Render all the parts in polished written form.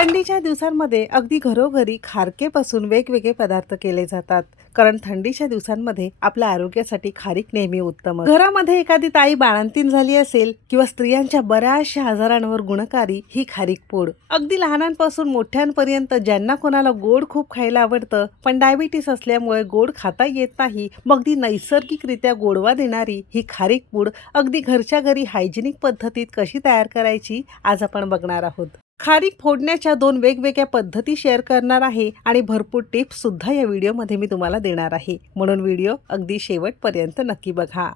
थंडीच्या दिवसांमध्ये अगदी घरोघरी खारकेपासून वेगवेगळे पदार्थ केले जातात, कारण थंडीच्या दिवसांमध्ये आपल्या आरोग्यासाठी खारीक नेहमी उत्तम असते. घरामध्ये एखादी ताई बाळंतीण झाली असेल किंवा स्त्रियांच्या बऱ्याचशा आजारांवर गुणकारी ही खारीक पूड. अगदी लहानांपासून मोठ्यांपर्यंत ज्यांना कोणाला गोड खूप खायला आवडतं, पण डायबिटीस असल्यामुळे गोड खाता येत नाही, मग अगदी नैसर्गिकरित्या गोडवा देणारी ही खारीक पूड अगदी घरच्या घरी हायजेनिक पद्धतीत कशी तयार करायची आज आपण बघणार आहोत. खारीक फोडण्याच्या 2 वेगवेगळ्या पद्धती शेअर करणार आहे आणि भरपूर टिप्स सुद्धा या व्हिडिओमध्ये मी तुम्हाला देणार आहे, म्हणून व्हिडिओ अगदी शेवटपर्यंत नक्की बघा.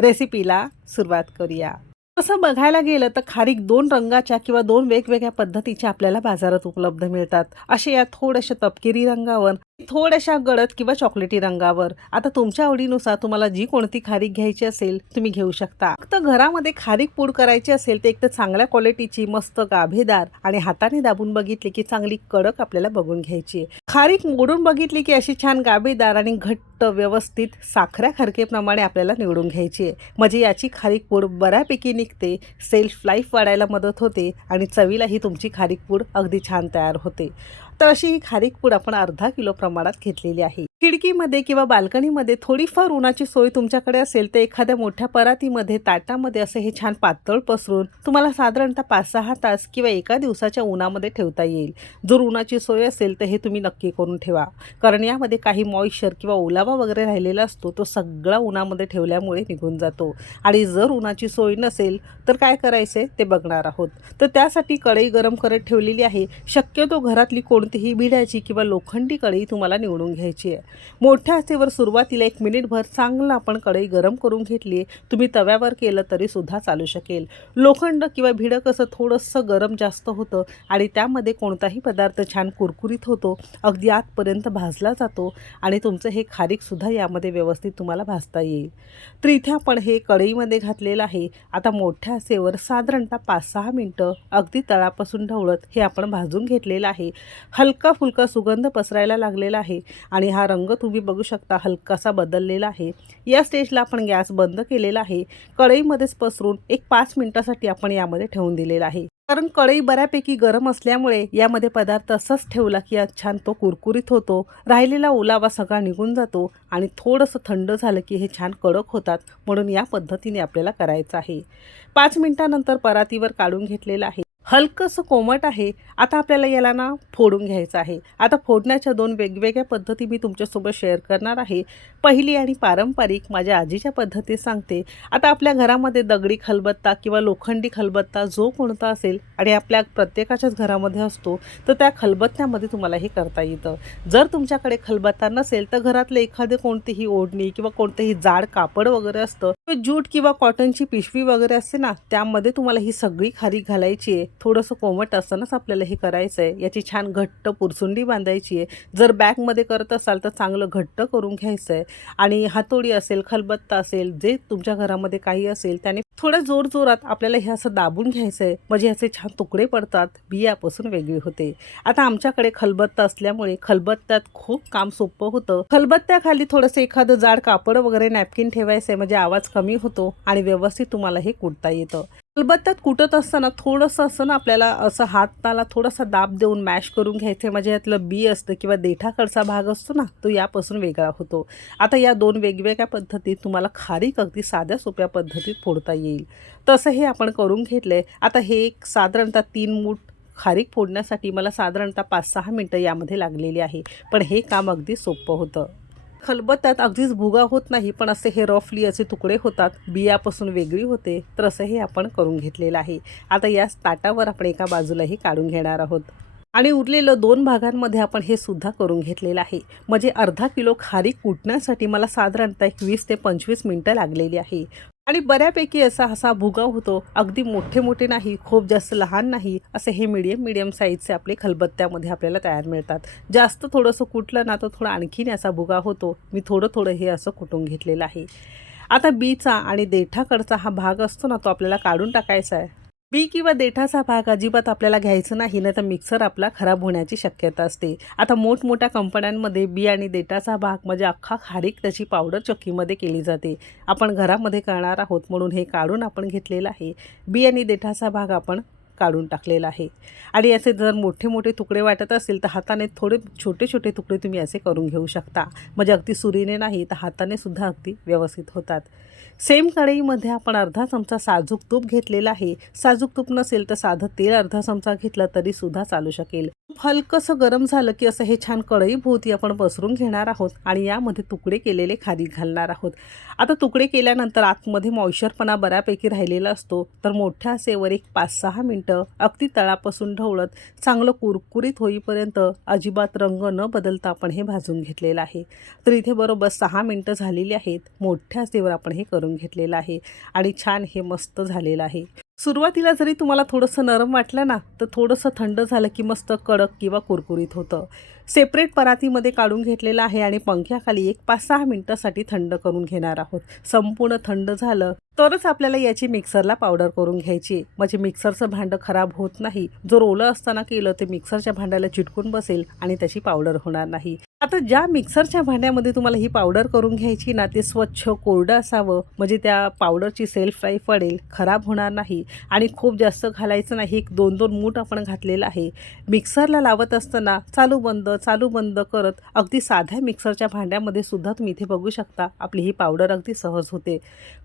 रेसिपीला सुरुवात करूया. तसं बघायला गेलं तर खारीक 2 रंगाच्या किंवा 2 वेगवेगळ्या पद्धतीच्या आपल्याला बाजारात उपलब्ध मिळतात. अशा या थोड्याशा तपकिरी रंगावर, थोड्याशा गडद किंवा चॉकलेटी रंगावर. आता तुमच्या आवडीनुसार तुम्हाला जी कोणती खारीक घ्यायची असेल तुम्ही घेऊ शकता. फक्त घरामध्ये खारीक पूड करायची असेल तर एक तर चांगल्या क्वालिटीची, मस्त गाभेदार आणि हाताने दाबून बघितली की चांगली कडक आपल्याला बघून घ्यायची. खारीक मोडून बघितली की अशी छान गाभेदार आणि घट्ट व्यवस्थित साखऱ्या खारकेप्रमाणे आपल्याला निवडून घ्यायची आहे. म्हणजे याची खारीक पूड बऱ्यापैकी निघते, सेल्फ लाईफ वाढायला मदत होते आणि चवीलाही तुमची खारीक पूड अगदी छान तयार होते. तर अशी ही खारीक पूड आपण अर्धा किलो प्रमाणात घेतलेली आहे. खिडकीमध्ये किंवा बाल्कनीमध्ये थोडीफार उन्हाची सोय तुमच्याकडे असेल तर एखाद्या मोठ्या परातीमध्ये, ताटामध्ये असं हे छान पातळ पसरून तुम्हाला साधारणतः 5-6 तास किंवा एका दिवसाच्या उन्हामध्ये ठेवता येईल. जर उन्हाची सोय असेल तर हे तुम्ही नक्की करून ठेवा, कारण यामध्ये काही मॉइश्चर किंवा ओलावा वगैरे राहिलेला असतो, तो सगळा उन्हामध्ये ठेवल्यामुळे निघून जातो. आणि जर उन्हाची सोय नसेल तर काय करायचे ते बघणार आहोत. तर त्यासाठी कढई गरम करत ठेवलेली आहे. शक्यतो घरातली कोणतीही भिड्याची किंवा लोखंडी कढई तुम्हाला निवडून घ्यायची आहे. मोठ्या आचेवर सुरुवातीला 1 मिनिटभर चांगलं आपण कढई गरम करून घेतली. तुम्ही तव्यावर केलं तरी सुद्धा चालू शकेल. लोखंड किंवा भिडं कसं थोडंसं गरम जास्त होतं आणि त्यामध्ये कोणताही पदार्थ छान कुरकुरीत होतो, अगदी आतपर्यंत भाजला जातो आणि तुमचं हे खारीकसुद्धा यामध्ये व्यवस्थित तुम्हाला भाजता येईल. तर इथे आपण हे कढईमध्ये घातलेलं आहे. आता मोठ्या आचेवर साधारणतः 5-6 मिनटं अगदी तळापासून ढवळत हे आपण भाजून घेतलेलं आहे. हलका फुलका सुगंध पसरायला लागलेला आहे आणि हा रंग तुम्ही बघू शकता हलकासा बदललेला आहे. या स्टेजला आपण गॅस बंद केलेला आहे. कढईमध्येच पसरून 5 मिनिटासाठी आपण यामध्ये ठेवून दिलेला आहे, कारण कढई बऱ्यापैकी गरम असल्यामुळे यामध्ये पदार्थ असंच ठेवला की छान तो कुरकुरीत होतो, राहिलेला ओलावा सगळा निघून जातो आणि थोडंसं थंड झालं की हे छान कडक होतात. म्हणून या पद्धतीने आपल्याला करायचं आहे. 5 मिनिटानंतर परातीवर काढून घेतलेलं आहे. हलकंसं कोमट आहे. आता आपल्याला याला ना फोडून घ्यायचं आहे. आता फोडण्याच्या 2 वेगवेगळ्या पद्धती मी तुमच्यासोबत शेअर करणार आहे. पहिली आणि पारंपरिक माझ्या आजीच्या पद्धती सांगते. आता आपल्या घरामध्ये दगडी खलबत्ता किंवा लोखंडी खलबत्ता जो कोणता असेल आणि आपल्या प्रत्येकाच्याच घरामध्ये असतो, तर त्या खलबत्त्यामध्ये तुम्हाला हे करता येतं. जर तुमच्याकडे खलबत्ता नसेल तर घरातले एखादे कोणतीही ओढणी किंवा कोणतेही जाड कापड वगैरे असतं, ज्यूट किंवा कॉटनची पिशवी वगैरे असते ना, त्यामध्ये तुम्हाला ही सगळी खारीक घालायची आहे. थोडंसं कोमट असतानाच आपल्याला हे करायचं आहे. याची छान घट्ट पुरसुंडी बांधायची आहे. जर बॅगमध्ये करत असाल तर चांगलं घट्ट करून घ्यायचं आहे आणि हातोडी असेल, खलबत्ता असेल, जे तुमच्या घरामध्ये काही असेल त्याने थोडं जोरजोरात आपल्याला हे असं दाबून घ्यायचं आहे. म्हणजे ह्याचे छान तुकडे पडतात, बियापासून वेगळी होते. आता आमच्याकडे खलबत्ता असल्यामुळे खलबत्त्यात खूप काम सोपं होतं. खलबत्त्याखाली थोडंसं एखादं जाड कापड वगैरे नॅपकिन ठेवायचं आहे, म्हणजे आवाज कमी होतो आणि व्यवस्थित तुम्हाला हे कुटता येतं. खलबत्त्यात कुटत असताना थोडंसं असं ना आपल्याला असं हाताला थोडासा दाब देऊन मॅश करून घ्यायचं, म्हणजे यातलं बी असतं किंवा देठाकडचा भाग असतो ना, तो यापासून वेगळा होतो. आता या 2 वेगवेगळ्या पद्धतीत तुम्हाला खारीक अगदी साध्या सोप्या पद्धतीत फोडता येईल. तसं हे आपण करून घेतलंय. आता हे साधारणतः 3 मूठ खारीक फोडण्यासाठी मला साधारणतः 5-6 मिनटं यामध्ये लागलेली आहे, पण हे काम अगदी सोपं होतं. खलबत्त्यात अगदीच भुगा होत नाही, पण असे हे रफली असे तुकडे होतात, बियापासून वेगळी होते. तर असं हे आपण करून घेतलेलं आहे. आता या ताटावर आपण एका बाजूलाही काढून घेणार आहोत आणि उरलेलं 2 भागांमध्ये आपण हे सुद्धा करून घेतलेलं आहे. म्हणजे अर्धा किलो खारीक कुटण्यासाठी मला साधारणतः 20 ते 25 मिनटं लागलेली आहे आणि बऱ्यापैकी असा भुगा होतो. अगदी मोठे मोठे नाही, खूप जास्त लहान नाही, असे हे मीडियम साईजचे आपले खलबत्त्यामध्ये आपल्याला तयार मिळतात. जास्त थोडंसं कुटलं ना तर थोडं आणखीन असा भुगा होतो. मी थोडं हे असं कुटून घेतलेलं आहे. आता बीचा आणि देठाकडचा हा भाग असतो ना, तो आपल्याला काढून टाकायचा आहे. बी किंवा देठाचा भाग अजिबात आपल्याला घ्यायचा नाही, तर मिक्सर आपला खराब होण्याची शक्यता असते. आता मोठमोठ्या कंपन्यांमध्ये बी आणि देठाचा भाग म्हणजे अख्खा खारीक त्याची पावडर चक्कीमध्ये केली जाते. आपण घरामध्ये करणार आहोत म्हणून हे काढून आपण घेतलेलं आहे. बी आणि देठाचा भाग आपण काढून टाकलेला आहे. आणि याचे जर मोठे मोठे तुकडे वाटत असतील तर हाताने थोडे छोटे छोटे तुकडे तुम्ही असे करून घेऊ शकता, म्हणजे अगदी सुरीने नाही तर हाताने सुद्धा अगदी व्यवस्थित होतात. सेम कढईमध्ये आपण अर्धा चमचा साजूक तूप घेतलेला आहे. साजूक तूप नसेल तर साधं तेल अर्धा चमचा घेतलं तरी सुद्धा चालू शकेल. हलकंसं गरम झालं की असं हे छान कढईभोवती आपण पसरून घेणार आहोत आणि यामध्ये तुकडे केलेले खारीक घालणार आहोत. आता तुकडे केल्यानंतर आतमध्ये मॉइश्चरपणा बऱ्यापैकी राहिलेला असतो, तर मोठ्या आचेवर एक 5-6 मिनटं अगदी तळापासून ढवळत चांगलं कुरकुरीत होईपर्यंत अजिबात रंग न बदलता आपण हे भाजून घेतलेलं आहे. तर इथे बरोबर 6 मिनटं झालेली आहेत. मोठ्या आचेवर आपण हे करून घेतलेलं आहे आणि छान हे मस्त झालेलं आहे. सुरुवातीला जरी तुम्हाला थोडंसं नरम वाटलं ना, तर थोडंसं थंड झालं की मस्त कडक किंवा कुरकुरीत होतं. सेपरेट परातीमध्ये काढून घेतलेलं आहे आणि पंख्याखाली एक 5-6 मिनटासाठी थंड करून घेणार आहोत. संपूर्ण थंड झालं तरच आपल्याला याची मिक्सरला पावडर करून घ्यायची, म्हणजे मिक्सरचं भांडं खराब होत नाही. जर ओलं असताना केलं ते मिक्सरच्या भांड्याला चिटकून बसेल आणि त्याची पावडर होणार नाही. आता ज्या मिक्सरच्या भांड्यामध्ये तुम्हाला ही पावडर करून घ्यायची ना, ते स्वच्छ कोरडं असावं, म्हणजे त्या पावडरची सेल्फ लाईफ वाढेल, खराब होणार नाही. आणि खूप जास्त घालायचं नाही. 1-2 मूठ आपण घातलेलं आहे. मिक्सरला लावत असताना चालू बंद करत अगदी साध्या मिक्सरच्या भांड्यामध्ये सुद्धा तुम्ही इथे बघू शकता आपली ही पावडर अगदी सहज होते.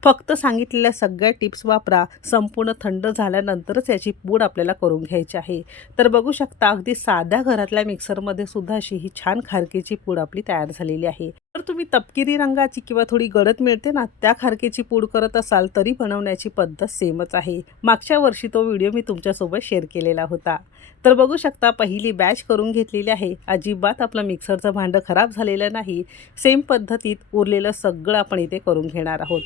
फक्त सांगितलेल्या सगळ्या टिप्स वापरा. संपूर्ण थंड झाल्यानंतरच याची पूड आपल्याला करून घ्यायची आहे. तर बघू शकता अगदी साध्या घरातल्या मिक्सरमध्ये सुद्धा अशी ही छान खारकेची पूड आपली तयार झालेली आहे. तर तुम्ही तपकिरी रंगाची किंवा थोडी गडद मिळते ना, त्या खारकेची पूड करत असाल तरी बनवण्याची पद्धत सेमच आहे. मागच्या वर्षी तो व्हिडिओ मी तुमच्यासोबत शेअर केलेला होता. तर बघू शकता पहिली बॅच करून घेतलेली आहे. अजिबात आपलं मिक्सरचं भांडं खराब झालेलं नाही. सेम पद्धतीत उरलेलं सगळं आपण इथे करून घेणार आहोत.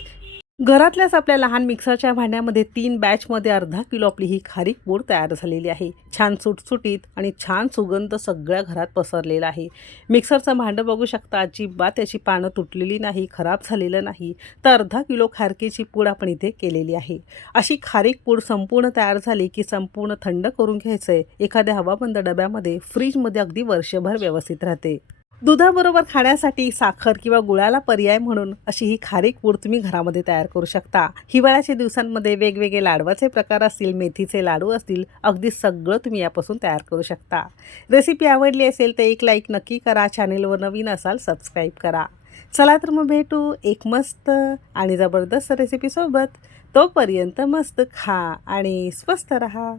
घरातल्याच आपल्या लहान मिक्सरच्या भांड्यामध्ये 3 बॅचमध्ये अर्धा किलो आपली ही खारीक पूड तयार झालेली आहे. छान सुटसुटीत आणि छान सुगंध सगळ्या घरात पसरलेला आहे. मिक्सरचं भांडं बघू शकता अजिबात त्याची पानं तुटलेली नाही, खराब झालेलं नाही. तर अर्धा किलो खारकेची पूड आपण इथे केलेली आहे. अशी खारीक पूड संपूर्ण तयार झाली की संपूर्ण थंड करून घ्यायचं आहे. एखाद्या हवाबंद डब्यामध्ये फ्रीजमध्ये अगदी वर्षभर व्यवस्थित राहते. दुधाबरोबर खाण्यासाठी साखर किंवा गुळाला पर्याय म्हणून अशी ही खारीक पूड तुम्ही घरामध्ये तयार करू शकता. हिवाळ्याच्या दिवसांमध्ये वेगवेगळे लाडवाचे प्रकार असतील, मेथीचे लाडू असतील, अगदी सगळं तुम्ही यापासून तयार करू शकता. रेसिपी आवडली असेल तर एक लाईक नक्की करा. चॅनेलवर नवीन असाल सबस्क्राईब करा. चला तर मग भेटू एक मस्त आणि जबरदस्त रेसिपीसोबत. तोपर्यंत मस्त खा आणि स्वस्त रहा.